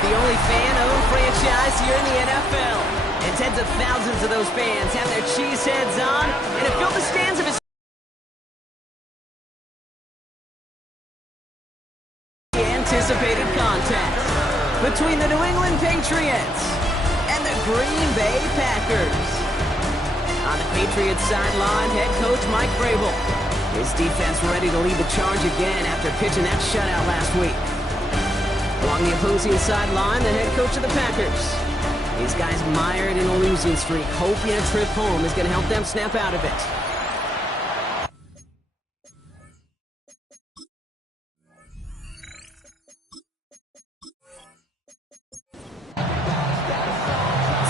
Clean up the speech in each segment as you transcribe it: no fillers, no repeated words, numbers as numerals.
the only fan-owned franchise here in the NFL. And tens of thousands of those fans have their cheese heads on, and it filled the stands of his anticipated contest between the New England Patriots and the Green Bay Packers. On the Patriots sideline, head coach Mike Vrabel. His defense ready to lead the charge again after pitching that shutout last week. Along the opposing sideline, the head coach of the Packers. These guys mired in a losing streak, hoping a trip home is going to help them snap out of it.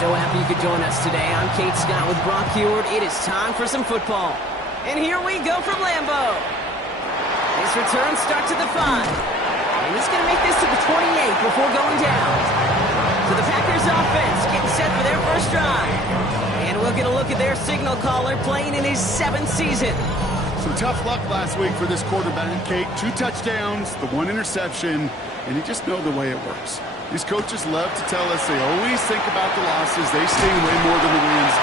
So happy you could join us today. I'm Kate Scott with Brock Heward. It is time for some football. And here we go from Lambeau. This return starts at the 5. And he's going to make this to the 28 before going down. So the Packers offense getting set for their first drive. And we'll get a look at their signal caller playing in his 7th season. Some tough luck last week for this quarterback, Kate. 2 touchdowns, the 1 interception, and you just know the way it works. These coaches love to tell us they always think about the losses. They sting way more than the wins.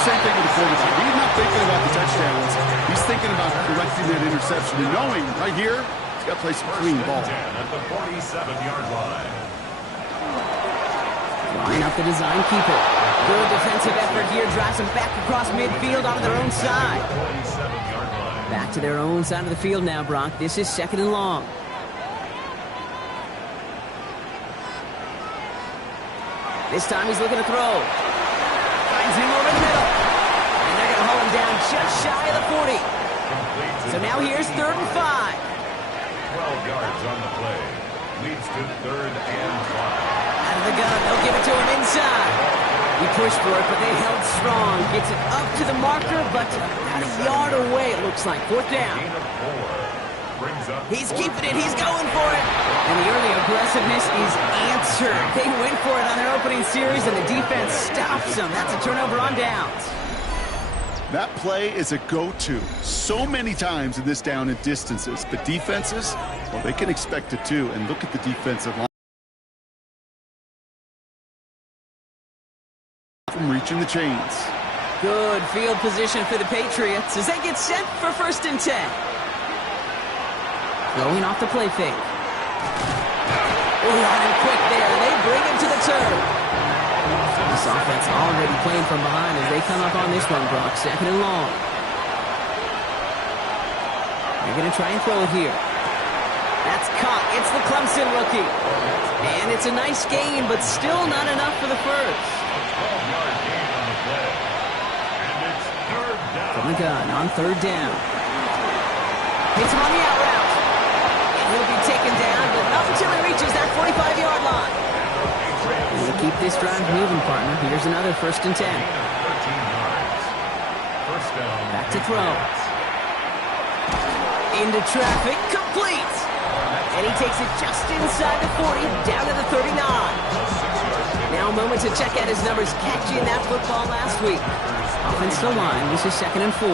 Same thing with the quarterback. He's not thinking about the touchdowns. He's thinking about correcting that interception and knowing right here he's got to play some clean ball. At the 47-yard line. Line up the design keeper. Good defensive effort here. Drives them back across midfield onto their own side. Back to their own side of the field now, Brock. This is 2nd and long. This time he's looking to throw. Finds him over the middle. And they're going to haul him down just shy of the 40. So now here's 3rd and 5. 12 yards on the play. Leads to 3rd and 5. Out of the gun. They'll give it to him inside. He pushed for it, but they held strong. Gets it up to the marker, but about a yard away, it looks like. 4th down. He's keeping it. He's going for it. And the early aggressiveness is answered. They went for it on their opening series, and the defense stops them. That's a turnover on downs. That play is a go-to so many times in this down and distances. But defenses, well, they can expect it too. And look at the defensive line from reaching the chains. Good field position for the Patriots as they get set for 1st and 10. Going off the play fake. Running quick there. They bring him to the turf. This offense already playing from behind as they come up on this one, Brock. 2nd and long. They're going to try and throw it here. That's caught. It's the Clemson rookie. And it's a nice gain, but still not enough for the first. From the gun on 3rd down. Hits him on the out route. He'll be taken down, but not until he reaches that 45-yard line. We'll keep this drive moving, partner. Here's another 1st and 10. Back to throw. Into traffic, complete. And he takes it just inside the 40, down to the 39. Now a moment to check out his numbers catching that football last week. Offensive line, this is 2nd and 4.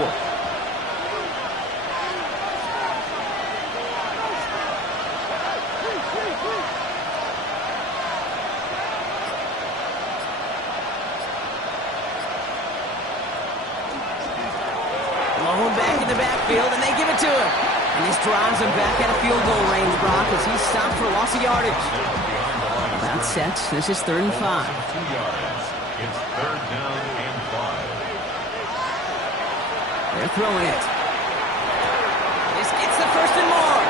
Back in the backfield, and they give it to him. And this drives him back out of field goal range, Brock, as he's stopped for loss of yardage. About set. This is 3rd and 5. 2 yards. It's 3rd down and 5. They're throwing it. This gets the 1st and more.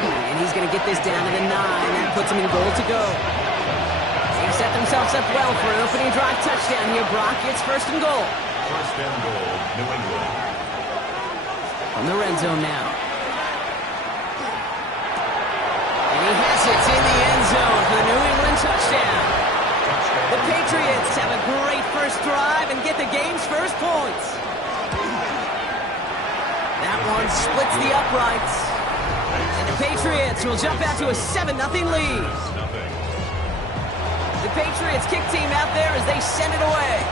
And he's going to get this down to the 9. That puts him in goal to go. They've set themselves up well for an opening drive touchdown here, Brock. It's 1st and goal. 1st and goal, New England. On the red zone now. And he has it in the end zone for the New England touchdown. The Patriots have a great first drive and get the game's first points. That one splits the uprights. And the Patriots will jump out to a 7-0 lead. The Patriots kick team out there as they send it away.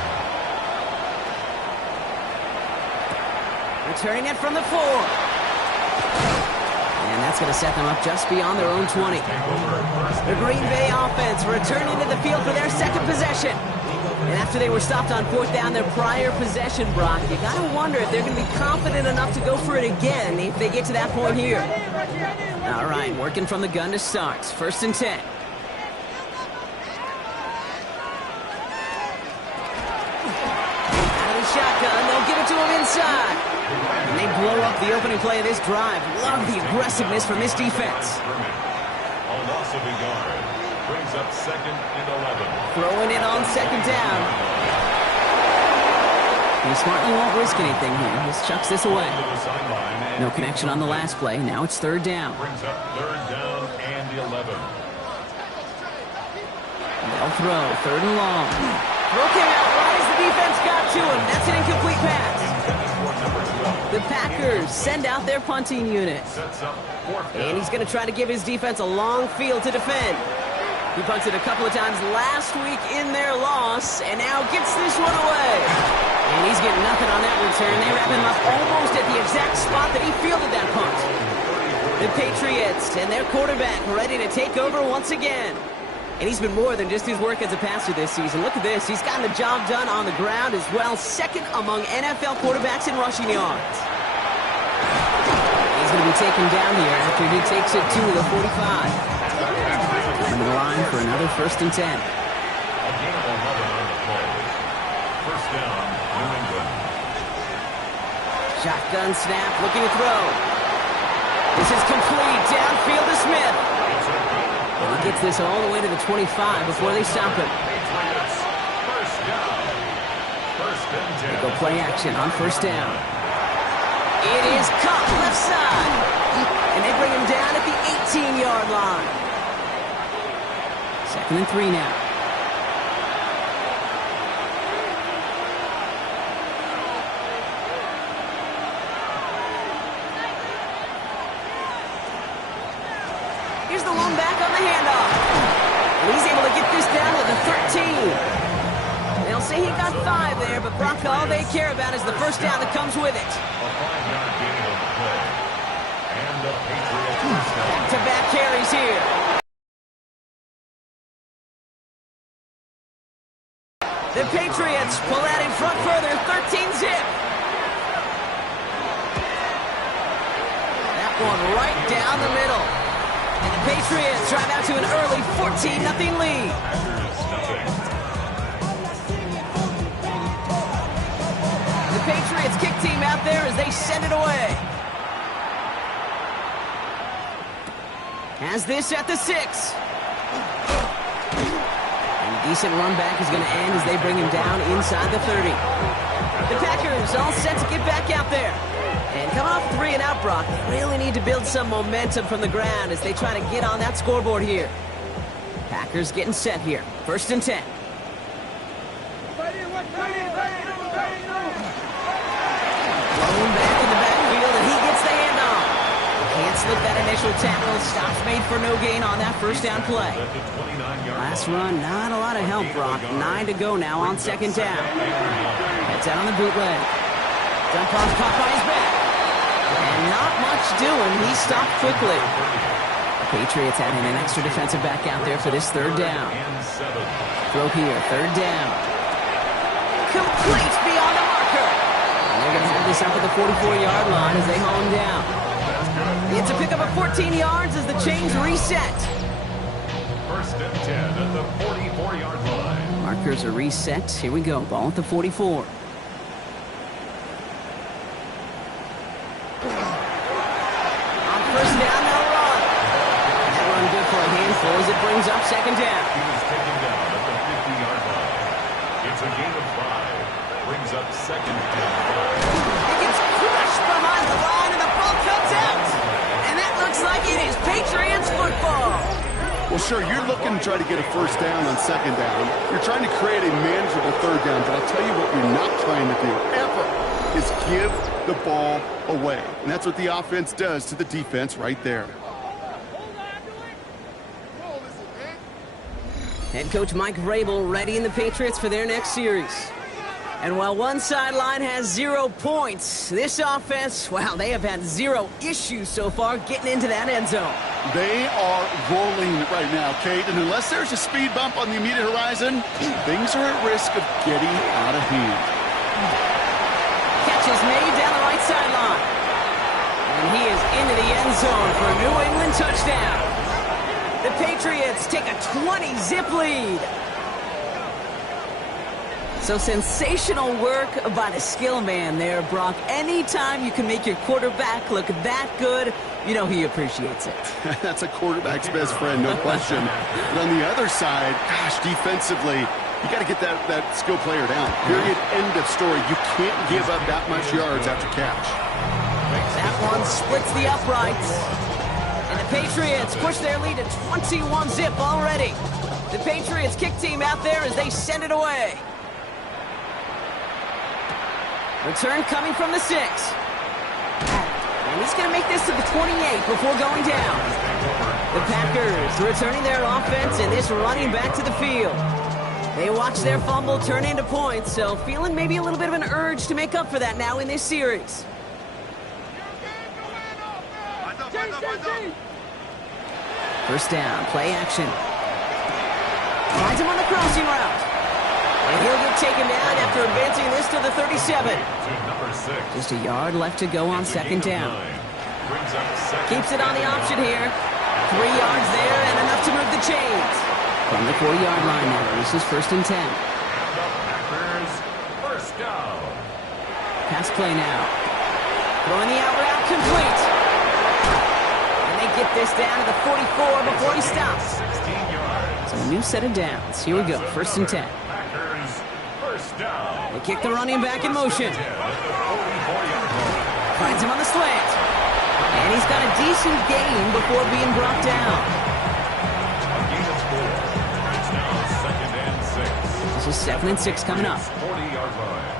Returning it from the 4. And That's going to set them up just beyond their own 20. The Green Bay offense returning to the field for their second possession. And after they were stopped on fourth down their prior possession, Brock, you got to wonder if they're going to be confident enough to go for it again if they get to that point here. All right, working from the gun to start. 1st and 10. Out of the shotgun, they'll give it to him inside. And they blow up the opening play of this drive. Love the aggressiveness from this defense. A loss of a yard. Brings up 2nd and 11. Throwing it on 2nd down. He smartly won't risk anything here. Just chucks this away. No connection on the last play. Now it's 3rd down. Brings up 3rd down and 11. They'll throw. 3rd and long. Throw came out right as the defense got to him. That's an incomplete pass. The Packers send out their punting unit. And he's going to try to give his defense a long field to defend. He punted a couple of times last week in their loss, and now gets this one away. And he's getting nothing on that return. They wrap him up almost at the exact spot that he fielded that punt. The Patriots and their quarterback ready to take over once again. And he's been more than just his work as a passer this season. Look at this. He's gotten the job done on the ground as well. 2nd among NFL quarterbacks in rushing yards. He's going to be taken down here after he takes it to the 45. Coming to the line for another 1st and 10. A gain of 11 on the play. 1st down, New England. Shotgun snap, looking to throw. This is complete. Downfield to Smith. And he gets this all the way to the 25 before they stop him. Patriots. 1st down. 1st and 10. They go play action on 1st down. It is caught left side. And they bring him down at the 18-yard line. 2nd and 3 now. Here's the lone back on the handoff. And he's able to get this down to the 13. They'll say he got 5 there, but Brock, all they care about is the 1st down that comes with it. A 5-yard gain on the play. And the Patriots first down. Back-to-back carries here. The Patriots pull out in front further, 13-zip. That one right down the middle. And the Patriots drive out to an early 14-0 lead. The Patriots kick team out there as they send it away. Has this at the 6. Decent run back is going to end as they bring him down inside the 30. The Packers all set to get back out there. And coming off 3 and out, Brock, they really need to build some momentum from the ground as they try to get on that scoreboard here. Packers getting set here. 1st and 10. Thrown back in the backfield, and he gets the handoff. Can't slip that initial tackle. Stops made for no gain on that 1st down play. Last run, not a lot of help, Brock. 9 to go now on 2nd down. Heads out on the bootleg. Dump off caught by his back. And not much doing. He stopped quickly. The Patriots adding an extra defensive back out there for this 3rd down. Throw here, 3rd down. Complete beyond the marker. And they're going to have this up at the 44-yard line as they haul him down. It's a pickup of 14 yards as the chains reset. 1st and 10 at the 44-yard line. Markers are reset. Here we go. Ball at the 44. On 1st down, they'll run. That run good for a handful as it brings up 2nd down. He was taken down at the 50-yard line. It's a gain of 5. Brings up 2nd and 5. It gets crushed behind the line and the ball comes out. And that looks like it is Patriots football. Well, sure, you're looking to try to get a 1st down on 2nd down. You're trying to create a manageable 3rd down, but I'll tell you what you're not trying to do, ever, is give the ball away. And that's what the offense does to the defense right there. Head coach Mike Vrabel readying the Patriots for their next series. And while one sideline has 0 points, this offense, well, they have had 0 issues so far getting into that end zone. They are rolling right now, Kate, and unless there's a speed bump on the immediate horizon, things are at risk of getting out of hand. Catch is made down the right sideline. And he is into the end zone for a New England touchdown. The Patriots take a 20-zip lead. So sensational work by the skill man there, Brock. Anytime you can make your quarterback look that good, you know he appreciates it. That's a quarterback's best friend, no question. But on the other side, gosh, defensively, you got to get that skill player down. Period, end of story. You can't give up that much yards after catch. That one splits the uprights. And the Patriots push their lead to 21-zip already. The Patriots kick team out there as they send it away. Return coming from the 6. And he's going to make this to the 28 before going down. The Packers returning their offense and this running back to the field. They watch their fumble turn into points, so feeling maybe a little bit of an urge to make up for that now in this series. First down, play action. Finds him on the crossing route. And he'll get taken down after advancing this to the 37. Just a yard left to go on second down. Keeps it on the option here. 3 yards there and enough to move the chains. From the 40-yard line now, this is first and 10. Packers, first down. Pass play now. Throwing the out route complete. And they get this down to the 44 before he stops. 16 yards. So a new set of downs. Here we go, first and 10. Packers, first down. They kick the running back in motion. Finds him on the slant. And he's got a decent gain before being brought down. It's now second and 6. This is 7 and 6 coming up. 40-yard line.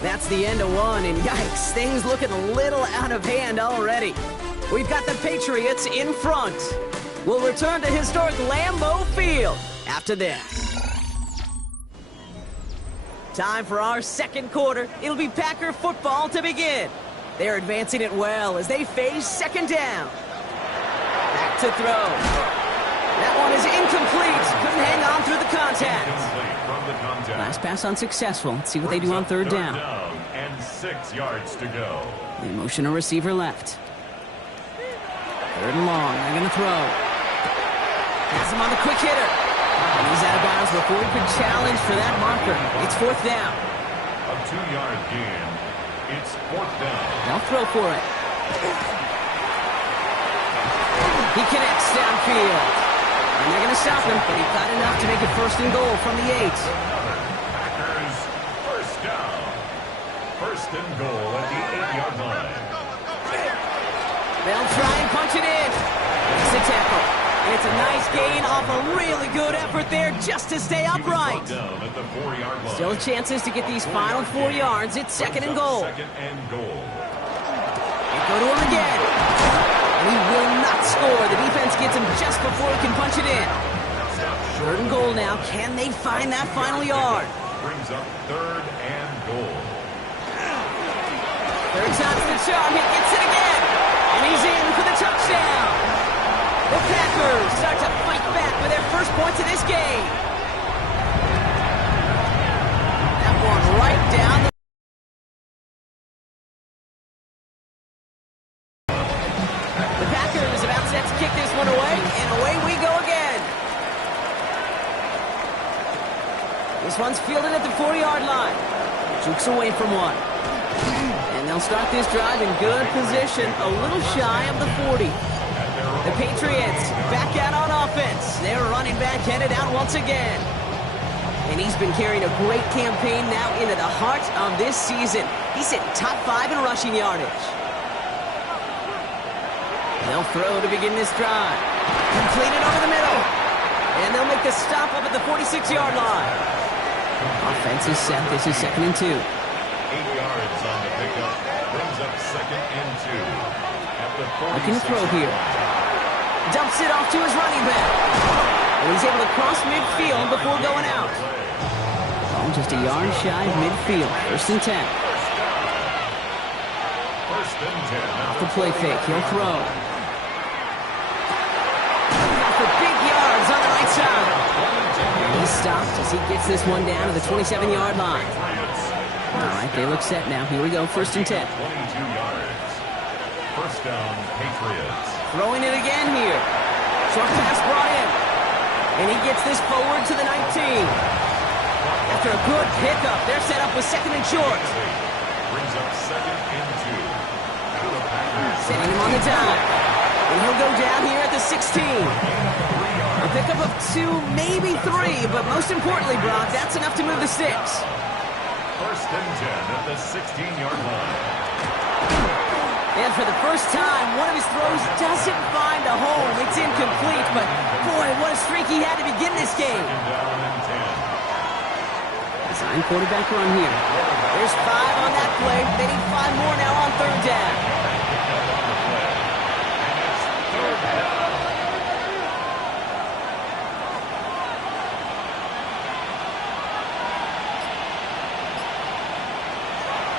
That's the end of one, and yikes, things looking a little out of hand already. We've got the Patriots in front. We'll return to historic Lambeau Field after this. Time for our second quarter. It'll be Packer football to begin. They're advancing it well as they face second down. Back to throw. That one is incomplete. Couldn't hang on through the contact. Last pass unsuccessful. Let's see what they do on third down. And 6 yards to go. They motion a receiver left. Third and long. They're going to throw. Pass him on the quick hitter. And he's out of bounds before he could challenge for that marker. It's fourth down. A 2-yard gain. It's fourth down. They'll throw for it. He connects downfield. And they're going to stop him, but he got enough to make it first and goal from the 8. Packers, first down. First and goal at the 8-yard line. They'll try and punch it in. It's a tackle. And it's a nice gain off a really good effort there just to stay upright. Down at the 4-yard line. Still chances to get these final 4 yards. It's second and goal. Second and goal. They go to him again. And he will not score. The defense gets him just before he can punch it in. Third and goal now. Can they find that final yard? Brings up third and goal. Third time's the charm. He gets it again. And he's in for the touchdown. The Packers start to fight back with their first points of this game. That one right down the... The Packers about set to kick this one away, and away we go again. This one's fielded at the 40-yard line. Jukes away from one. And they'll start this drive in good position, a little shy of the 40. The Patriots back out on offense. Their running back headed out once again. And he's been carrying a great campaign now into the heart of this season. He's hitting top 5 in rushing yardage. They'll throw to begin this drive. Completed over the middle. And they'll make the stop up at the 46-yard line. Offense is set. This is second and 2. 8 yards on the pickup. Brings up second and 2. At the Looking to throw here. Dumps it off to his running back. And he's able to cross midfield before going out. Oh, just a yard shy of midfield. 1st and 10. Off the play fake, he'll throw. Got for big yards on the right side. And he's stopped as he gets this one down to the 27-yard line. All right, they look set now. Here we go, 1st and 10. 22 yards. 1st down, Patriots. Throwing it again here. Short pass brought in. And he gets this forward to the 19. After a good pickup, they're set up with 2nd and short. Brings up 2nd and 2. Setting him on the dive. And he'll go down here at the 16. A pickup of 2, maybe 3, but most importantly, Brock, that's enough to move the sticks. 1st and 10 at the 16-yard line. And for the first time, one of his throws doesn't find a home. It's incomplete, but boy, what a streak he had to begin this game. 2nd down and 10. Design quarterback run here. There's 5 on that play. They need 5 more now on 3rd down.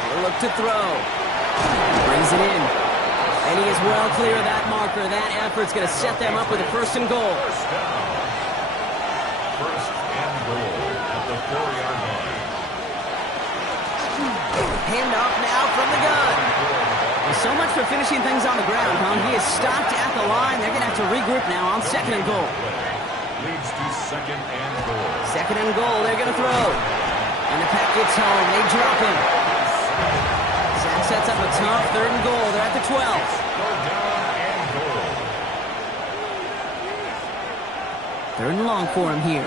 They'll look to throw. Brings it in. And he is well clear of that marker. That effort's going to set them up with a 1st and goal. 1st down. 1st and goal at the 4-yard line. Hand off now from the gun. Well, so much for finishing things on the ground, huh? He is stopped at the line. They're going to have to regroup now on 2nd and goal. Leads to 2nd and goal. 2nd and goal, they're going to throw. And the pack gets home. They drop him. Zach sets up a tough 3rd and goal. They're at the 12. 3rd down and goal. 3rd and long for him here.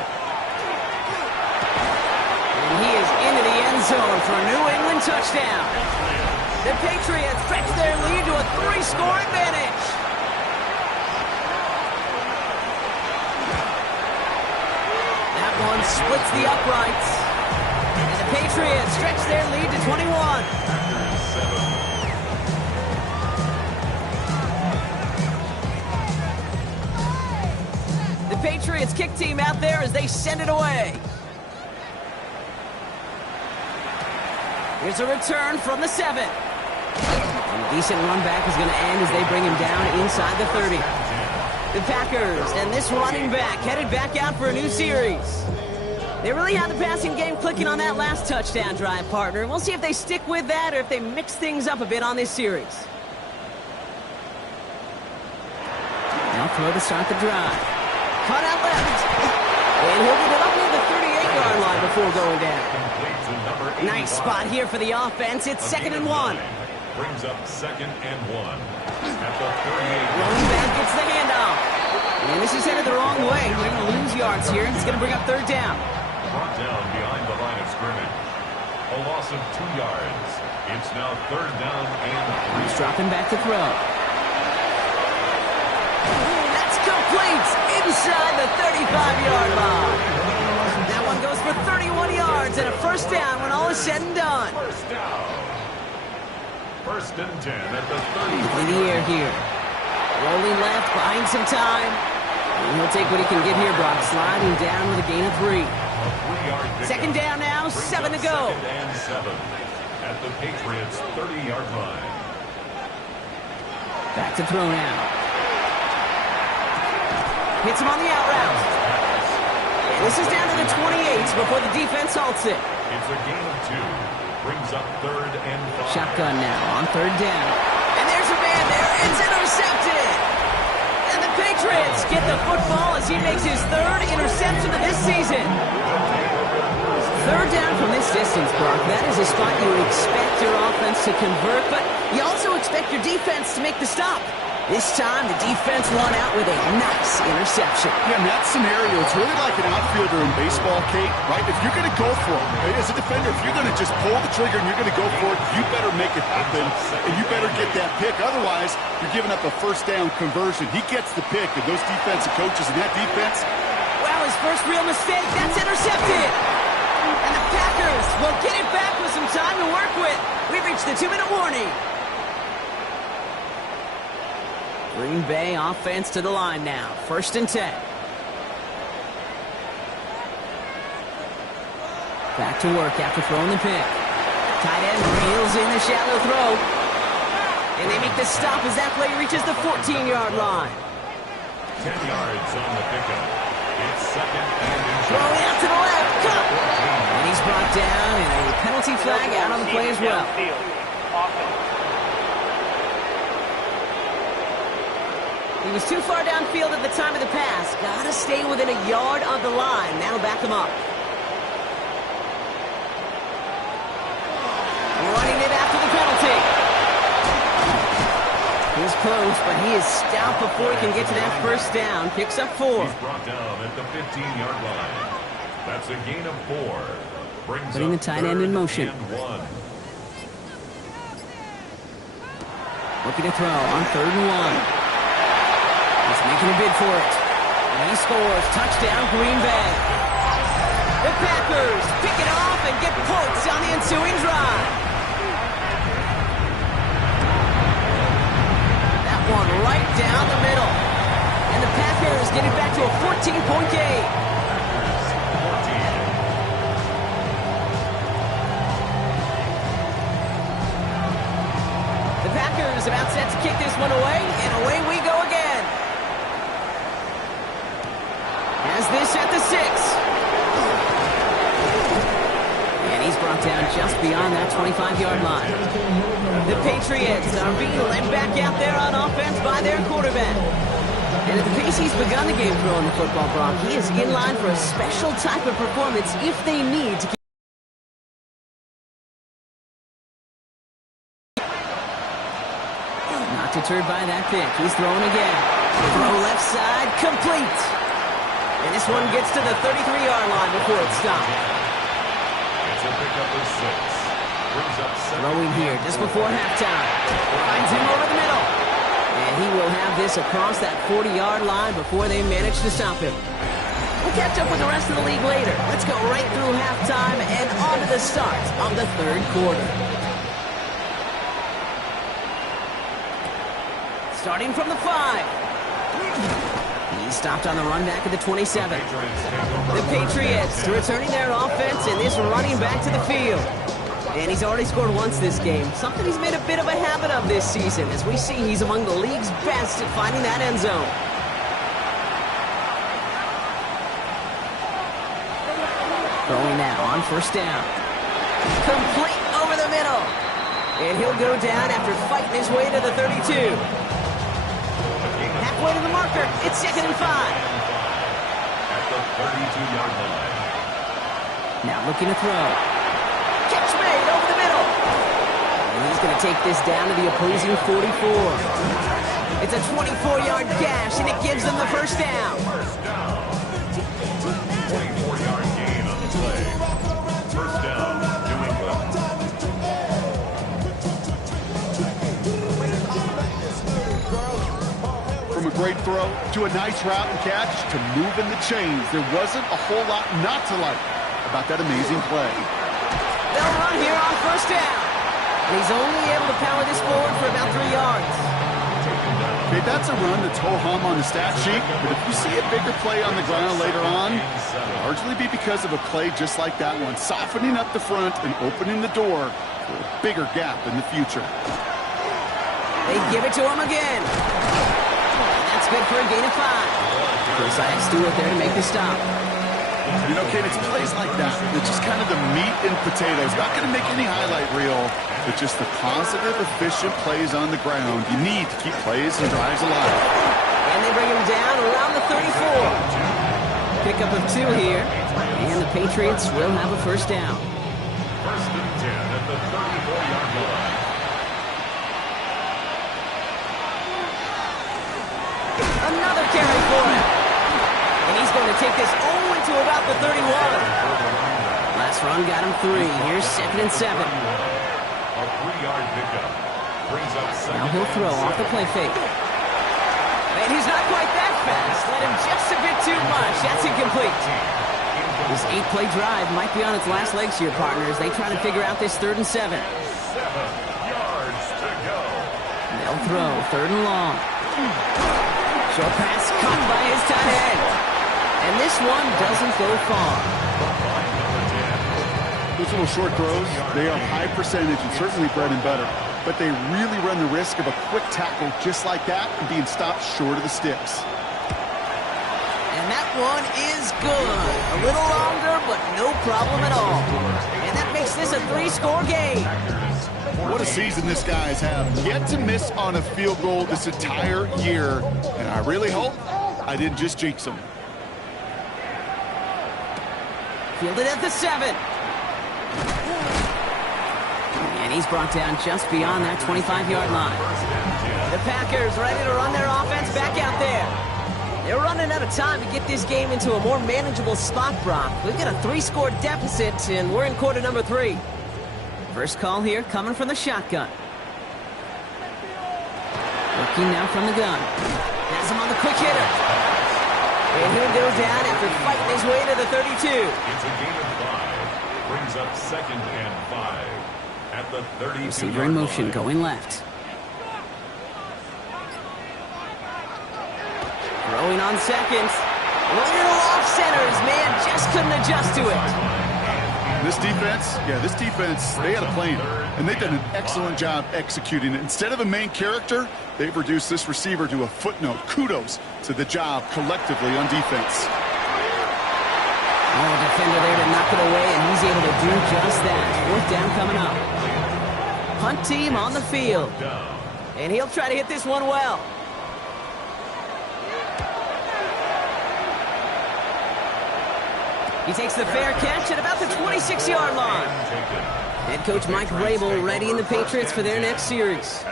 And he is into the end zone for a New England touchdown. The Patriots stretch their lead to a 3-score advantage. That one splits the uprights. And the Patriots stretch their lead to 21. The Patriots kick team out there as they send it away. Here's a return from the 7. And a decent run back is going to end as they bring him down inside the 30. The Packers and this running back headed back out for a new series. They really had the passing game clicking on that last touchdown drive, partner. We'll see if they stick with that or if they mix things up a bit on this series. Now throw to start the drive. Cut out left. And he'll get it up near the 38-yard line before going down. Nice spot here for the offense. It's 2nd and 1. Brings up 2nd and 1. At the 38. Running back gets the handoff. And this is headed the wrong way. They're going to lose yards here. It's going to bring up 3rd down. Brought down behind the line of scrimmage. A loss of 2 yards. It's now 3rd down and 3. He's dropping back to throw. That's complete inside the 35-yard line. That one goes for 31 yards and a 1st down when all is said and done. 1st down. 1st and 10 at the 30. In the air here. Rolling left, buying some time. And he'll take what he can get here, Brock. Sliding down with a gain of 3. 2nd down now, 7 to go. 2nd and 7 at the Patriots' 30-yard line. Back to throw now. Hits him on the out route. And this is down to the 28 before the defense halts it. It's a gain of 2. Brings up 3rd and 5. Shotgun now on 3rd down. And there's a man there. It's intercepted. And the Patriots get the football as he makes his 3rd interception of this season. 3rd down from this distance, Brock. That is a spot you would expect your offense to convert, but you also expect your defense to make the stop. This time, the defense won out with a nice interception. Yeah, in that scenario, it's really like an outfielder in baseball, Kate, right? If you're going to go for it, as a defender, if you're going to just pull the trigger and you're going to go for it, you better make it happen, and you better get that pick. Otherwise, you're giving up a 1st down conversion. He gets the pick, and those defensive coaches in that defense. Wow, his first real mistake. That's intercepted. And the Packers will get it back with some time to work with. We've reached the 2-minute warning. Green Bay offense to the line now. 1st and 10. Back to work after throwing the pick. Tight end reels in the shallow throw. And they make the stop as that play reaches the 14-yard line. 10 yards on the pickup. It's 2nd and throwing out to the left. Cut. And he's brought down, and a penalty flag out on the play as well. He was too far downfield at the time of the pass. Gotta stay within a yard of the line. That'll back him up. Running it after the penalty. He's close, but he is stout before he can get to that 1st down. Picks up 4. He's brought down at the 15-yard line. That's a gain of 4. Brings Putting the tight end in motion. Looking to throw on 3rd and 1. He's making a bid for it. And he scores. Touchdown, Green Bay. The Packers pick it off and get points on the ensuing drive. That one right down the middle. And the Packers get it back to a 14-point game. The Packers about set to kick this one away, and away we go again. Has this at the 6. And he's brought down just beyond that 25-yard line. The Patriots are being led back out there on offense by their quarterback. And at the pace he's begun the game throwing the football, Brock, he is in line for a special type of performance if they need to keep. Not deterred by that pick. He's throwing again. Throw left side, complete. And this one gets to the 33-yard line before it stopped. It's a pickup of 6. Brings up 7. Throwing here just before halftime. Finds him over the middle. And he will have this across that 40-yard line before they manage to stop him. We'll catch up with the rest of the league later. Let's go right through halftime and on to the start of the 3rd quarter. Starting from the 5. He stopped on the run back at the 27. The Patriots returning their offense and this running back to the field. And he's already scored once this game, something he's made a bit of a habit of this season. As we see, he's among the league's best at finding that end zone. Throwing now on 1st down. Complete over the middle. And he'll go down after fighting his way to the 32. Halfway to the marker. It's 2nd and 5. At the 32-yard line. Now looking to throw. Catch made over the middle. And he's going to take this down to the opposing 44. It's a 24-yard gash, and it gives them the 1st down. 24-yard gain on the play. 1st down, New England. From a great throw to a nice route and catch to moving the chains, there wasn't a whole lot not to like about that amazing play. They'll run here on 1st down. And he's only able to power this forward for about 3 yards. Okay, that's a run that's ho-hum on the stat sheet, but if you see a bigger play on the ground later on, it'll largely be because of a play just like that one, softening up the front and opening the door for a bigger gap in the future. They give it to him again. That's good for a gain of 5. Josiah Stewart there to make the stop. You know, Ken, it's plays like that. It's just kind of the meat and potatoes. Not going to make any highlight reel, but just the positive, efficient plays on the ground. You need to keep plays and drives alive. And they bring him down around the 34. Pickup of 2 here. And the Patriots will have a 1st down. 1st and 10 at the 34-yard line. Another carry for him. And he's going to take this only to about the 31. Last run got him 3. Here's 2nd and 7. A 3-yard pickup. Brings up 2nd. Now he'll throw off the play fake. And he's not quite that fast. Let him just a bit too much. That's incomplete. This 8-play drive might be on its last legs here, partners. They try to figure out this 3rd and 7. 7 yards to go. They'll throw 3rd and long. Short pass caught by his tight end. And this one doesn't go far. Those little short throws, they are high percentage and certainly bread and butter. But they really run the risk of a quick tackle just like that and being stopped short of the sticks. And that one is good. A little longer, but no problem at all. And that makes this a 3-score game. What a season this guy's had. Yet to miss on a field goal this entire year. And I really hope I didn't just jinx him. Fielded at the 7. And he's brought down just beyond that 25-yard line. The Packers ready to run their offense back out there. They're running out of time to get this game into a more manageable spot, Brock. We've got a 3-score deficit, and we're in quarter number 3. First call here coming from the shotgun. Looking now from the gun. Has him on the quick hitter. And he'll go down after fighting his way to the 32. It's a gain of 5. Brings up 2nd and 5 at the 32. Receiver in motion going left. Throwing on seconds. A little off center. His man just couldn't adjust to it. This defense, they had a plan, and they've done an excellent job executing it. Instead of a main character, they've reduced this receiver to a footnote. Kudos to the job collectively on defense. Oh, defender there to knock it away, and he's able to do just that. 4th down coming up. Punt team on the field. And he'll try to hit this one well. He takes the fair catch at about the 26-yard line. Head coach Mike Vrabel readying the Patriots for their next series.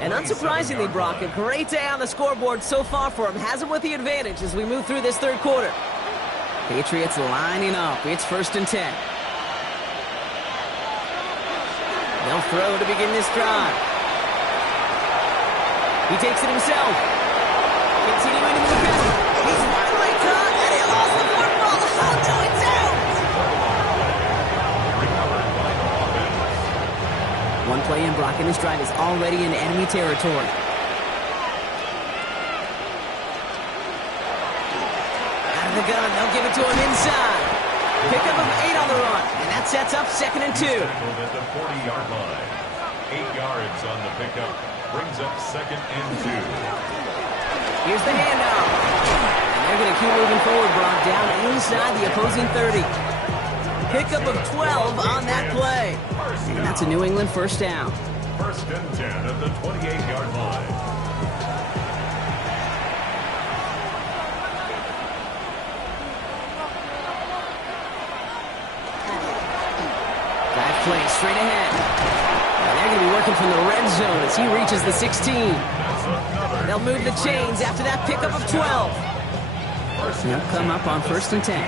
And unsurprisingly, Brock, a great day on the scoreboard so far for him. Has him with the advantage as we move through this 3rd quarter. Patriots lining up. It's 1st and 10. They'll throw to begin this drive. He takes it himself. Continuing to move past. He's finally caught, and he lost the football. Oh, no, it's out! One play in, Brock, and this drive is already in enemy territory. Out of the gun, they'll give it to him inside. Pickup of 8 on the run, and that sets up 2nd and 2. At the 40-yard line. 8 yards on the pickup. Brings up 2nd and 2. Here's the handoff. And they're going to keep moving forward, Brock, down inside the opposing 30. Pickup of 12 on that play. And that's a New England 1st down. 1st and 10 at the 28-yard line. Play straight ahead. And they're going to be working from the red zone as he reaches the 16. They'll move the chains after that pickup of 12. They'll come up on 1st and 10.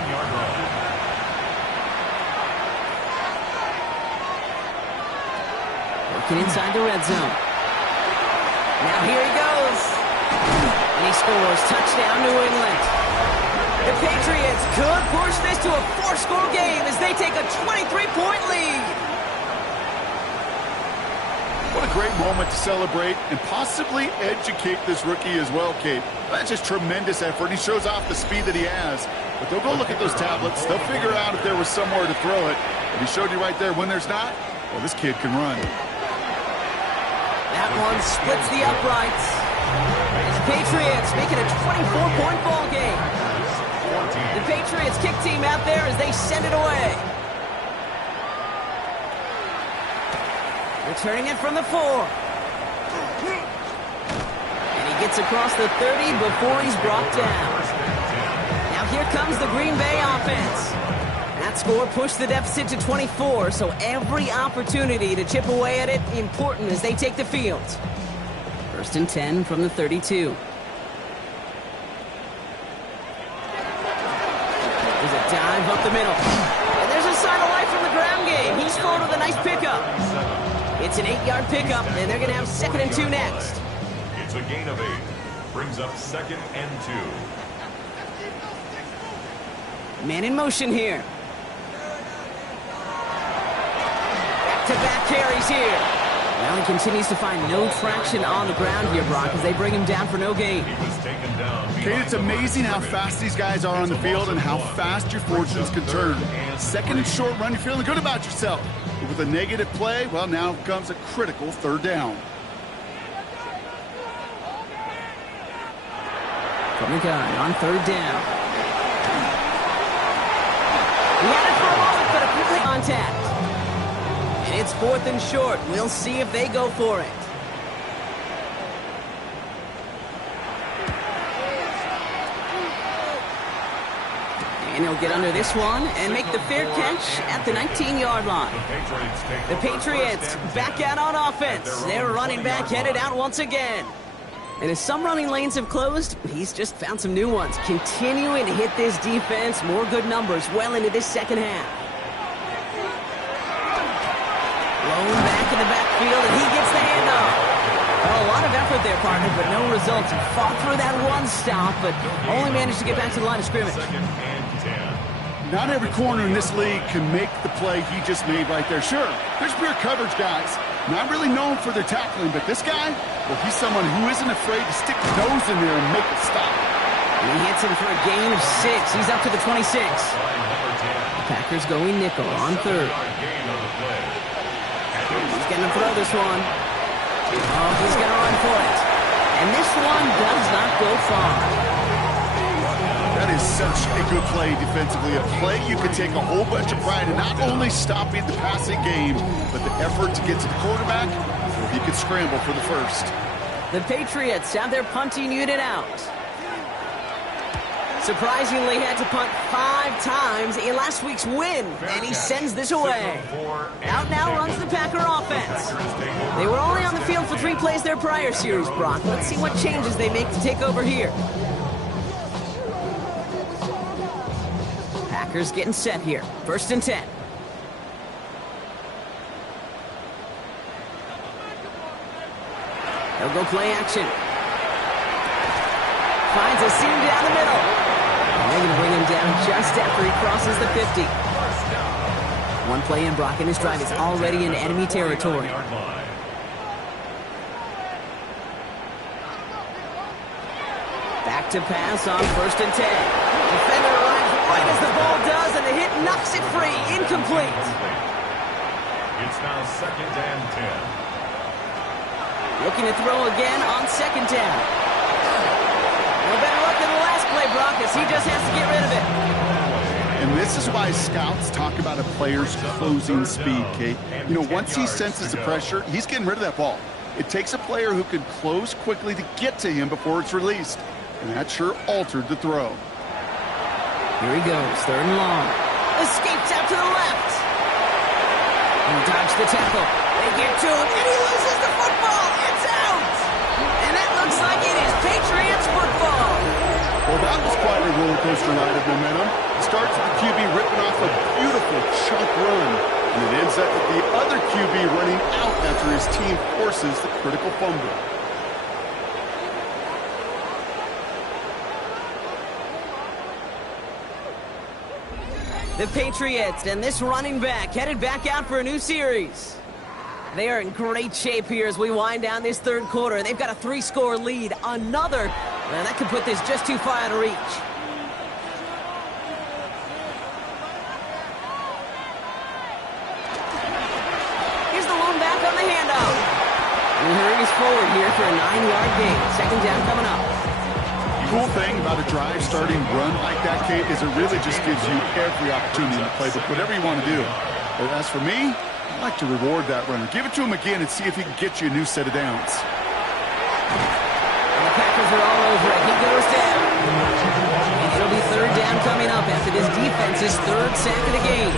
Working inside the red zone. Now here he goes. And he scores. Touchdown, New England. The Patriots could push this to a 4-score game as they take a 23-point lead. What a great moment to celebrate and possibly educate this rookie as well, Kate. That's just tremendous effort. He shows off the speed that he has. But they'll go look at those tablets. They'll figure out if there was somewhere to throw it. And he showed you right there when there's not, well, this kid can run. That one splits the uprights. And the Patriots make it a 24-point ball game. The Patriots kick team out there as they send it away. Returning it from the 4. And he gets across the 30 before he's brought down. Now here comes the Green Bay offense. That score pushed the deficit to 24, so every opportunity to chip away at it important as they take the field. 1st and 10 from the 32. There's a dive up the middle. And there's a sign of life from the ground game. He's forward with a nice pickup. It's an 8-yard pickup, and they're going to have 2nd and 2 next. It's a gain of 8. Brings up 2nd and 2. Man in motion here. Back-to-back carries here. Well, he continues to find no traction on the ground here, Brock, as they bring him down for no gain. He was taken down. Kate, it's amazing how fast these guys are on the field and how fast your fortunes can turn. Second and short run, you're feeling good about yourself. But with a negative play, well, now comes a critical third down. From the gun on third down. He had it for a moment, but a complete contact. And it's fourth and short. We'll see if they go for it. And he'll get under this one and make the fair catch at the 19-yard line. The Patriots back out on offense. Their running back headed out once again. And as some running lanes have closed, he's just found some new ones, continuing to hit this defense. More good numbers well into this second half. Blown back in the backfield, and he gets the handoff. Well, a lot of effort there, partner, but no results. He fought through that one stop, but only managed to get back to the line of scrimmage. Not every corner in this league can make the play he just made right there. Sure, there's pure coverage guys. Not really known for their tackling, but this guy, well, he's someone who isn't afraid to stick his nose in there and make a stop. And he hits him for a gain of 6. He's up to the 26. Packers going nickel on third. He's going to throw this one. Oh, he's going to run for it. And this one does not go far. That is such a good play defensively. A play you can take a whole bunch of pride in not only stopping the passing game, but the effort to get to the quarterback before he could scramble for the first. The Patriots have their punting unit out. Surprisingly, had to punt 5 times in last week's win, and he sends this away. Out now runs the Packer offense. They were only on the field for 3 plays their prior series, Brock. Let's see what changes they make to take over here. Packers getting set here. 1st and 10. He'll go play action. Finds a seam down the middle. And they're going to bring him down just after he crosses the 50. One play in, Brock, and his drive is already in enemy territory. Back to pass on 1st and 10. Defender arrives right as the ball does, and the hit knocks it free. Incomplete. It's now 2nd and 10. Looking to throw again on 2nd down. No better luck than the last play, Brock, as he just has to get rid of it. And this is why scouts talk about a player's closing speed, Kate. You know, once he senses the pressure, he's getting rid of that ball. It takes a player who can close quickly to get to him before it's released. And that sure altered the throw. Here he goes, 3rd and long. Escapes out to the left. And dodged the tackle. They get to him, and he loses the football. It's out. And that looks like it is Patriots football. Well, that was quite a roller coaster ride of momentum. It starts with the QB ripping off a beautiful chunk run. And it ends up with the other QB running out after his team forces the critical fumble. The Patriots and this running back headed back out for a new series. They are in great shape here as we wind down this 3rd quarter. They've got a 3-score lead. Another, well, that could put this just too far out of reach. Here's the lone back on the handoff. And he hurries forward here for a 9-yard gain. 2nd down coming up. Cool thing about a drive starting run like that, Kate, is it really just gives you every opportunity in the playbook, whatever you want to do. But as for me, I like to reward that runner. Give it to him again and see if he can get you a new set of downs. And the Packers are all over it. He goes down. And it'll be 3rd down coming up after this defense's 3rd sack of the game.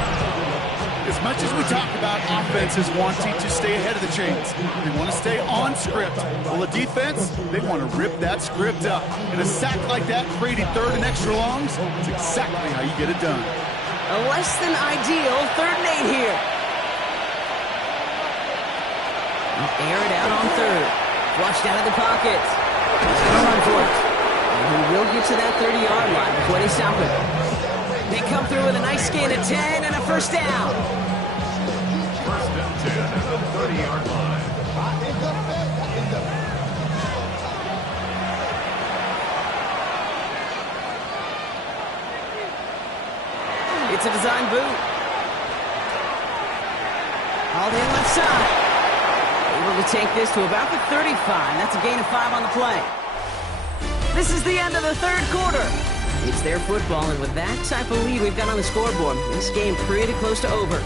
As much as we talk about offenses wanting to stay ahead of the chains, they want to stay on script. Well, the defense, they want to rip that script up. And a sack like that, creating 3rd and extra longs, is exactly how you get it done. A less than ideal 3rd and 8 here. Air it out on 3rd. Flushed out of the pocket. He's going to run for it. And he will get to that 30-yard line before they stop him. They come through with a nice gain of 10 and a 1st down. 1st and 10 at the 30-yard line. It's a design boot. Hauled in left side. Able to take this to about the 35. That's a gain of 5 on the play. This is the end of the third quarter. It's their football, and with that type of lead we've got on the scoreboard, this game pretty close to over.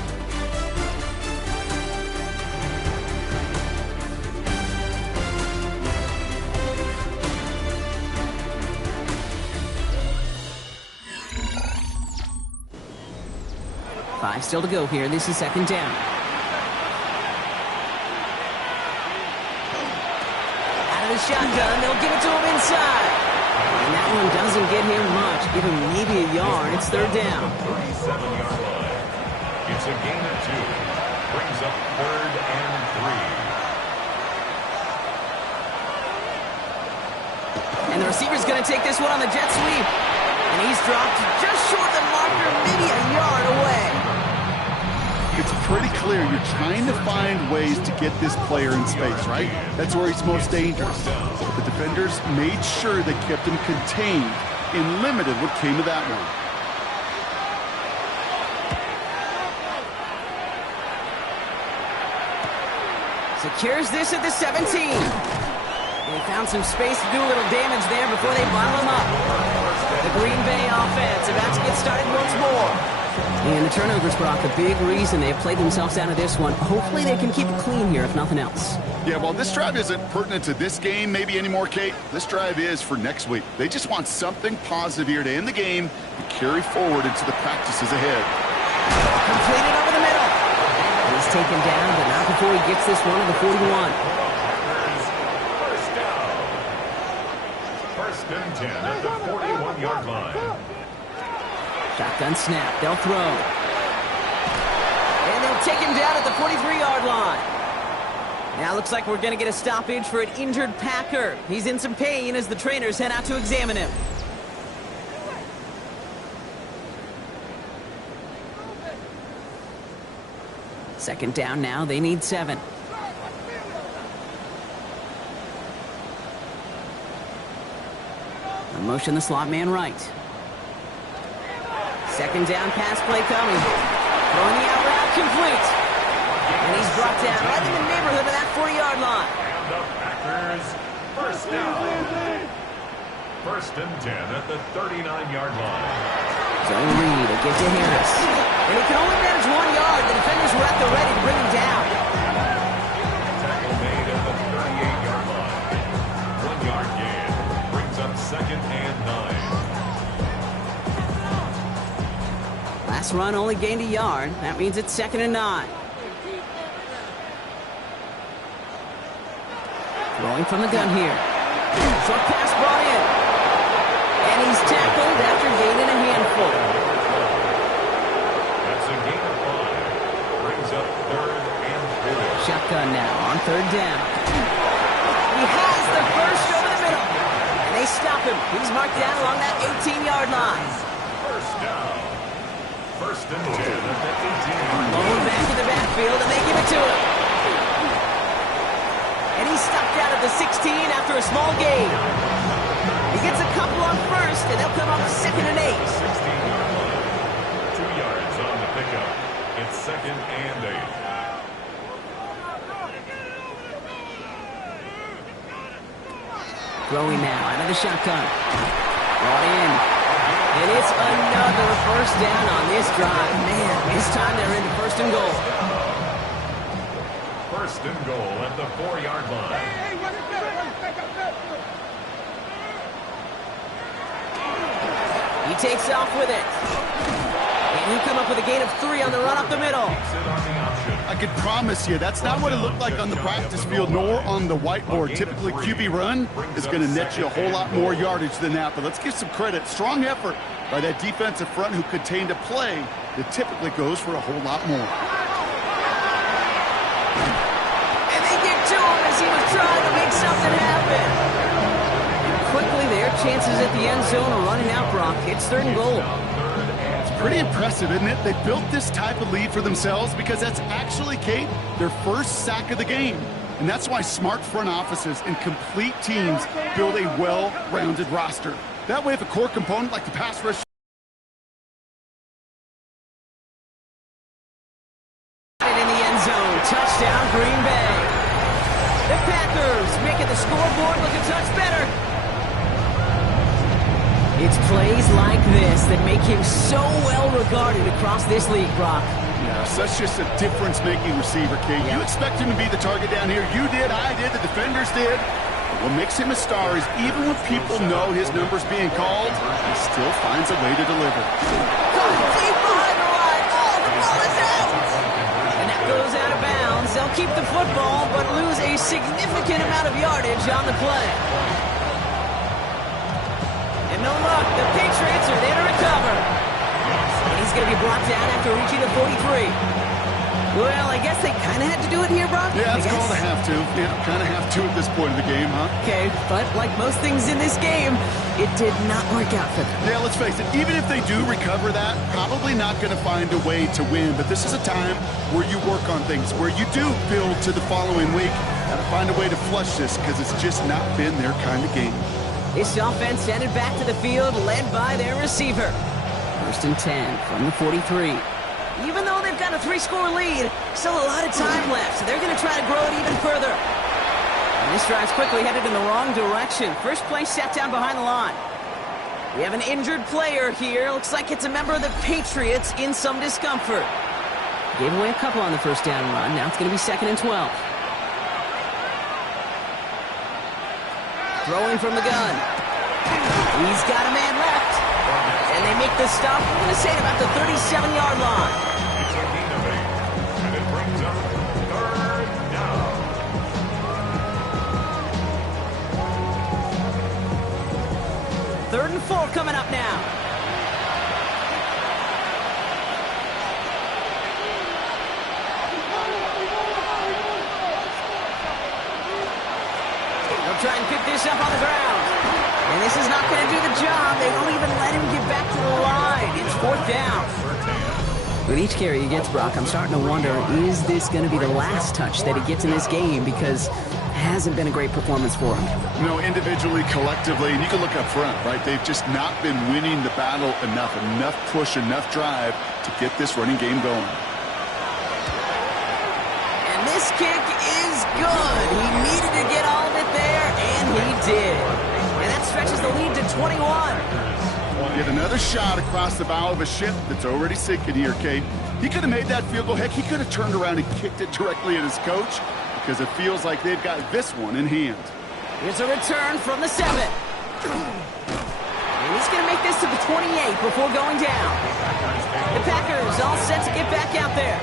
Five still to go here. This is second down. Out of the shotgun, they'll give it to him inside. And that one doesn't get him much. Give him maybe a yard. It's third down. 37-yard line. It's a gain of 2. Brings up third and 3. And the receiver's going to take this one on the jet sweep. And he's dropped just short of the marker, maybe a yard away. It's pretty clear you're trying to find ways to get this player in space, right? That's where he's most dangerous. The defenders made sure they kept him contained and limited what came of that one. Secures this at the 17. They found some space to do a little damage there before they bottle him up. The Green Bay offense about to get started once more. And the turnovers, Brock, a big reason they have played themselves out of this one. Hopefully they can keep it clean here, if nothing else. Yeah, while this drive isn't pertinent to this game maybe anymore, Kate, this drive is for next week. They just want something positive here to end the game and carry forward into the practices ahead. Completed over the middle. And he's taken down, but not before he gets this one to the 41. First down. First and 10 at the 41-yard line. Shotgun snap. They'll throw. And they'll take him down at the 43-yard line. Now looks like we're going to get a stoppage for an injured Packer. He's in some pain as the trainers head out to examine him. Second down now. They need 7. A motion the slot man right. Second down, pass play coming. Throwing the out route, complete. And he's brought down right in the neighborhood of that 40-yard line. And the Packers, first down. First and 10 at the 39-yard line. Zone read, a give to Harris. And he can only manage 1 yard. The defenders were at the ready to bring him down. Tackle made at the 38-yard line. 1-yard gain. Brings up second and 9. Last run only gained a yard. That means it's second and 9. Throwing from the gun here. Short pass brought in. And he's tackled after gaining a handful. That's a gain of 5. Brings up third and 4. Shotgun now on third down. He has the first over the middle. And they stop him. He's marked down along that 18-yard line. First down. First and 10 at the 18-yard line. Going back to the backfield, and they give it to him. And he's stopped out at the 16 after a small gain. He gets a couple on first, and they'll come up second and 8. 16-yard line. 2 yards on the pickup. It's second and 8. Throwing now out of the shotgun. Brought in. And it's another first down on this drive. Man, this time they're into first and goal. First and goal at the 4-yard line. He takes off with it. And he'll come up with a gain of 3 on the run up the middle. Sit on the option. I can promise you that's not what it looked like on the practice field nor on the whiteboard. Typically, QB run is going to net you a whole lot more yardage than that. But let's give some credit. Strong effort by that defensive front who contained a play that typically goes for a whole lot more. And they get to him as he was trying to make something happen. Quickly, their chances at the end zone are running out, Brock. It's third and goal. Pretty impressive, isn't it? They built this type of lead for themselves because that's actually, Kate, their first sack of the game. And that's why smart front offices and complete teams build a well-rounded roster. That way, if a core component like the pass rush in the end zone, touchdown Green Bay. The Packers making the scoreboard look a touch better. It's plays like this that make him so well regarded across this league, Brock. Yeah, such just a difference-making receiver, Kate. You expect him to be the target down here. You did, I did, the defenders did. But what makes him a star is even when people know his number's being called, he still finds a way to deliver. Deep behind the line. Oh, the ball is out. And that goes out of bounds. They'll keep the football, but lose a significant amount of yardage on the play. And no luck. The Patriots are there to recover. And he's going to be brought down after reaching the 43. Well, I guess they kind of had to do it here, Brock. Yeah, it's called a have to. Yeah, kind of have to at this point of the game, huh? Okay, but like most things in this game, it did not work out for them. Yeah, let's face it, even if they do recover that, probably not going to find a way to win. But this is a time where you work on things, where you do build to the following week. Got to find a way to flush this because it's just not been their kind of game. This offense headed back to the field, led by their receiver. 1st and 10 from the 43. Even though they've got a 3-score lead, still a lot of time left, so they're going to try to grow it even further. And this drive's quickly headed in the wrong direction. First play sat down behind the line. We have an injured player here. Looks like it's a member of the Patriots in some discomfort. Gave away a couple on the first down run. Now it's going to be 2nd and 12. Throwing from the gun. He's got a man left. And they make the stop, I'm going to say, at about the 37-yard line. It's a gain of 8, and it brings up 3rd down. 3rd and 4 coming up now. They'll try and pick this up on the ground. And this is not going to do the job. They don't even let him get back to the line. It's 4th down. With each carry he gets, Brock, I'm starting to wonder, is this going to be the last touch that he gets in this game? Because it hasn't been a great performance for him. You know, individually, collectively, and you can look up front, right? They've just not been winning the battle enough push, enough drive to get this running game going. And this kick is good. He needed to get all of it there, and he did. And that stretches the lead to 21. Get another shot across the bow of a ship that's already sinking here, Kate. He could have made that field goal. Heck, he could have turned around and kicked it directly at his coach because it feels like they've got this one in hand. Here's a return from the 7. And he's going to make this to the 28 before going down. The Packers all set to get back out there.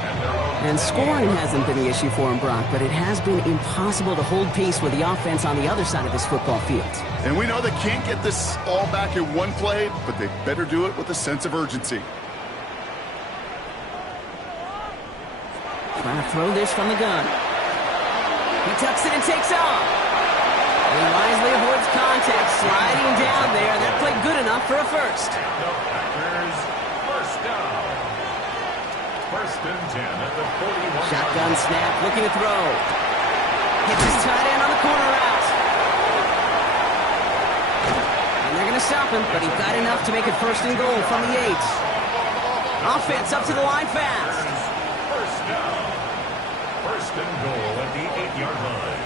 And scoring hasn't been the issue for him, Brock, but it has been impossible to hold pace with the offense on the other side of this football field. And we know they can't get this all back in one play, but they better do it with a sense of urgency. Trying to throw this from the gun. He tucks it and takes off. And he wisely avoids contact, sliding down there. That played good enough for a first. The Packers, 1st down. 1st and 10 at the 41. Shotgun snap, looking to throw. Hits his tight end on the corner route. And they're going to stop him, but he got enough to make it 1st and goal from the 8. Offense up to the line fast. 1st down. 1st and goal at the 8-yard line.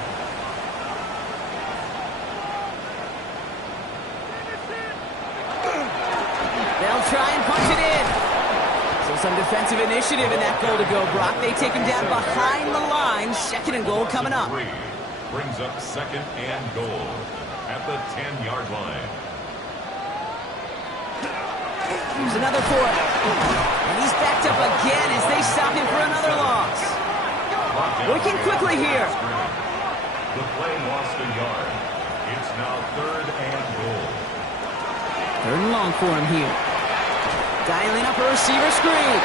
They'll try and punch it in. So some defensive initiative in that goal to go, Brock. They take him down behind the line. 2nd and goal coming up. Brings up 2nd and goal at the 10-yard line. Here's another for it. And he's backed up again as they stop him for another loss. Working quickly here. The play lost a yard. It's now 3rd and goal. 3rd and long for him here. Dialing up a receiver screen.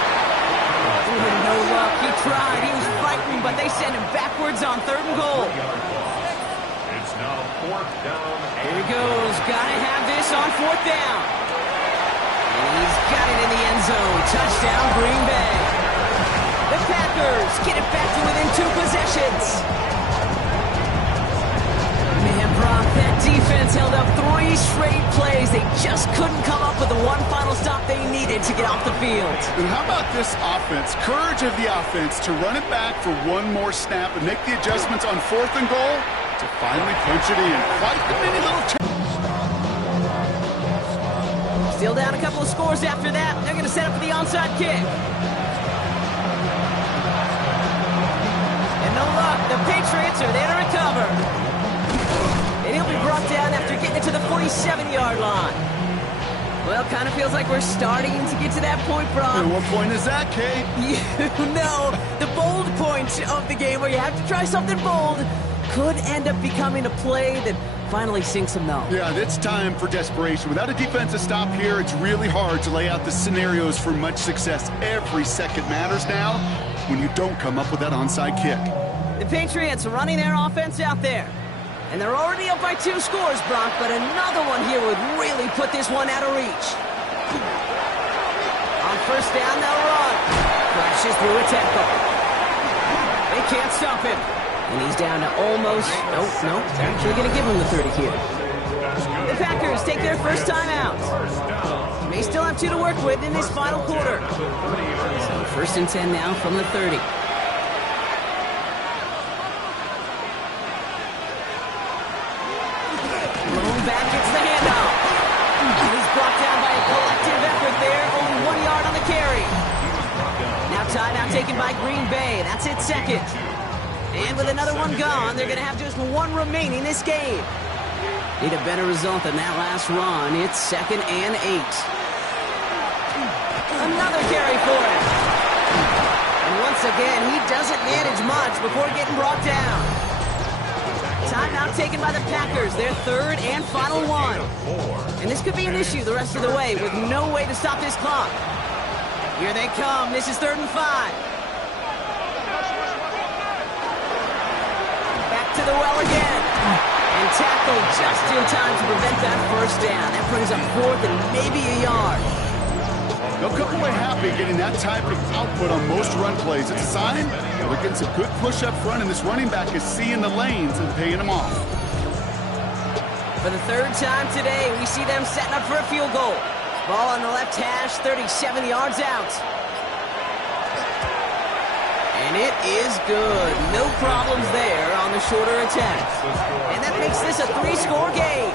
No luck. He tried. He was fighting, but they send him backwards on 3rd and goal. It's now 4th down. Here he goes. Gotta have this on 4th down. And he's got it in the end zone. Touchdown, Green Bay. The Packers get it back to within 2 possessions. defense held up 3 straight plays. They just couldn't come up with the one final stop they needed to get off the field. And how about this offense? Courage of the offense to run it back for one more snap and make the adjustments on 4th and goal to finally punch it in. Quite the mini little Still down a couple of scores after that. They're going to set up for the onside kick. And no luck. The Patriots are there to recover. And he'll be brought down after getting it to the 47-yard line. Well, kind of feels like we're starting to get to that point, Brock. And what point is that, Kate? You know, the bold point of the game where you have to try something bold could end up becoming a play that finally sinks them, though. Yeah, it's time for desperation. Without a defensive stop here, it's really hard to lay out the scenarios for much success. Every second matters now when you don't come up with that onside kick. The Patriots running their offense out there. And they're already up by 2 scores, Brock, but another one here would really put this one out of reach. On 1st down, they'll run. Crashes through a tackle. They can't stop him. And he's down to almost... No, they're actually going to give him the 30 here. The Packers take their first time out. They still have 2 to work with in this final quarter. So 1st and 10 now from the 30. Back gets the handoff. He's brought down by a collective effort there. Only 1 yard on the carry. Now timeout taken by Green Bay. That's it, 2nd. And with another one gone, they're going to have just 1 remaining this game. Need a better result than that last run. It's 2nd and 8. Another carry for him. And once again, he doesn't manage much before getting brought down. Timeout taken by the Packers, their 3rd and final one. And this could be an issue the rest of the way with no way to stop this clock. Here they come. This is 3rd and 5. Back to the well again. And tackled just in time to prevent that 1st down. That brings up 4th and maybe a yard. They'll come away happy getting that type of output on most run plays. It's a sign that they're getting some good push up front, and this running back is seeing the lanes and paying them off. For the 3rd time today, we see them setting up for a field goal. Ball on the left hash, 37 yards out. And it is good. No problems there on the shorter attempt. And that makes this a 3-score game.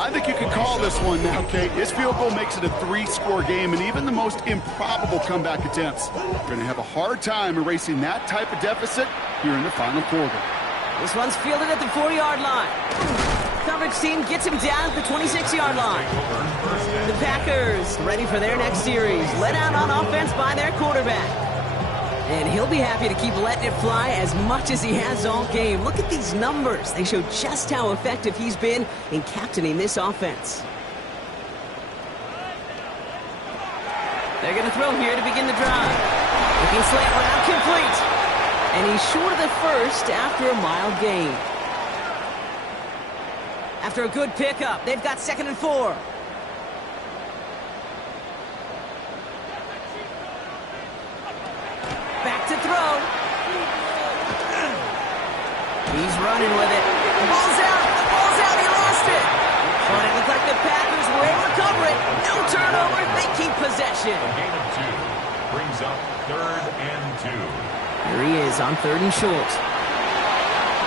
I think you could call this one now, Kate. This field goal makes it a 3-score game, and even the most improbable comeback attempts are going to have a hard time erasing that type of deficit here in the final quarter. This one's fielded at the 4-yard line. Coverage team gets him down at the 26-yard line. The Packers ready for their next series, led out on offense by their quarterback. And he'll be happy to keep letting it fly as much as he has all game. Look at these numbers. They show just how effective he's been in captaining this offense. They're going to throw here to begin the drive. Looking slant route, complete. And he's short of the 1st after a mild gain. After a good pickup, they've got 2nd and 4. Back to throw. He's running with it. The ball's out. The ball's out. He lost it. But it looked like the Packers were able to cover it. No turnover. They keep possession. A gain of 2 brings up 3rd and 2. Here he is on 3rd and short.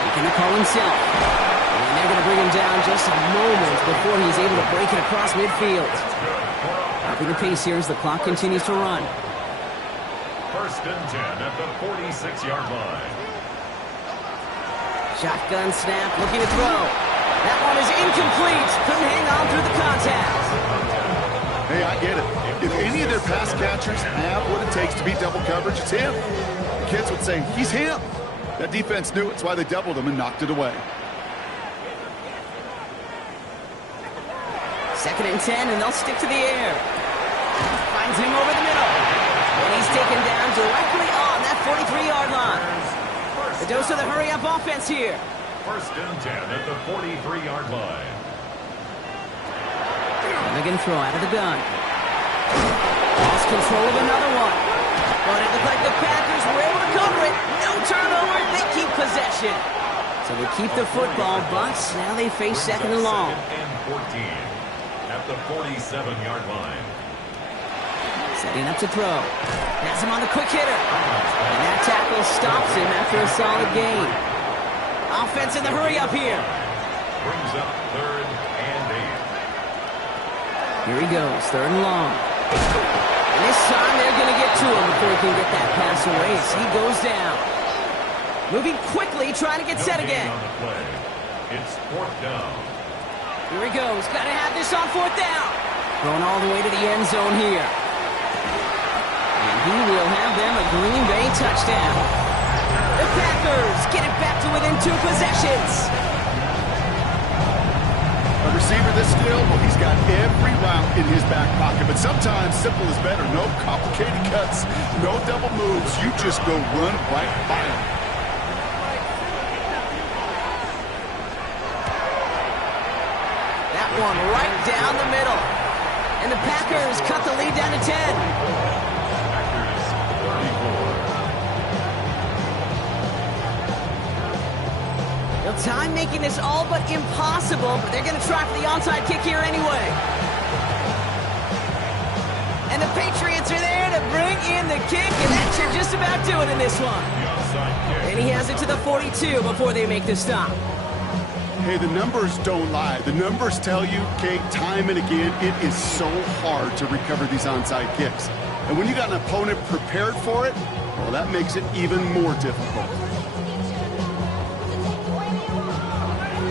Making the call himself. And they're going to bring him down just a moment before he's able to break it across midfield. Upping the pace here as the clock continues to run. 1st and 10 at the 46-yard line. Shotgun snap, looking to throw. That one is incomplete. Couldn't hang on through the contact. Hey, I get it. If any of their pass catchers have what it takes to beat double coverage, it's him. The kids would say, he's him. That defense knew it. It's why they doubled him and knocked it away. 2nd and 10, and they'll stick to the air. Finds him over the middle. And he's taken down directly on that 43-yard line. The dose of the hurry-up offense here. 1st and 10 at the 43-yard line. And they're going to throw out of the gun. Lost control of another one. But it looked like the Packers were able to cover it. No turnover. They keep possession. So they keep the football, but now they face second and long. Second and 14 at the 47-yard line. Setting up to throw. Has him on the quick hitter. And that tackle stops him after a solid gain. Offense in the hurry up here. Brings up third and 8. Here he goes, third and long. And this time they're going to get to him before he can get that pass away as he goes down. Moving quickly, trying to get set again. On the play. It's fourth down. Here he goes, got to have this on fourth down. Going all the way to the end zone here. And he will have them a Green Bay touchdown. The Packers get it back to within 2 possessions. A receiver this skilled, well, he's got every route in his back pocket, but sometimes simple is better. No complicated cuts, no double moves. You just go run right by him. That one right down the middle. And the Packers cut the lead down to 10. Packers 34. Well, time making this all but impossible, but they're going to try for the onside kick here anyway. And the Patriots are there to bring in the kick, and that should just about do it in this one. The onside kick. And he has it to the 42 before they make the stop. Hey, the numbers don't lie. The numbers tell you, Kate, time and again, it is so hard to recover these onside kicks. And when you got an opponent prepared for it, well, that makes it even more difficult.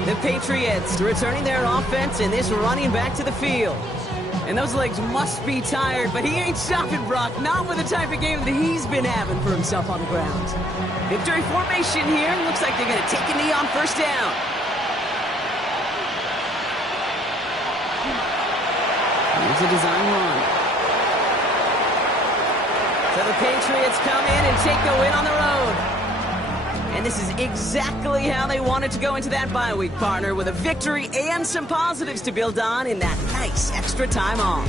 The Patriots returning their offense and this running back to the field. And those legs must be tired, but he ain't stopping, Brock. Not with the type of game that he's been having for himself on the ground. Victory formation here. Looks like they're going to take a knee on first down. Here's a design run. So the Patriots come in and take the win on the road. And this is exactly how they wanted to go into that bye week, partner, with a victory and some positives to build on in that nice extra time off.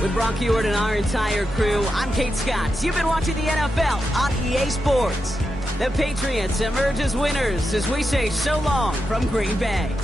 With Brock Ewart and our entire crew, I'm Kate Scott. You've been watching the NFL on EA Sports. The Patriots emerge as winners as we say so long from Green Bay.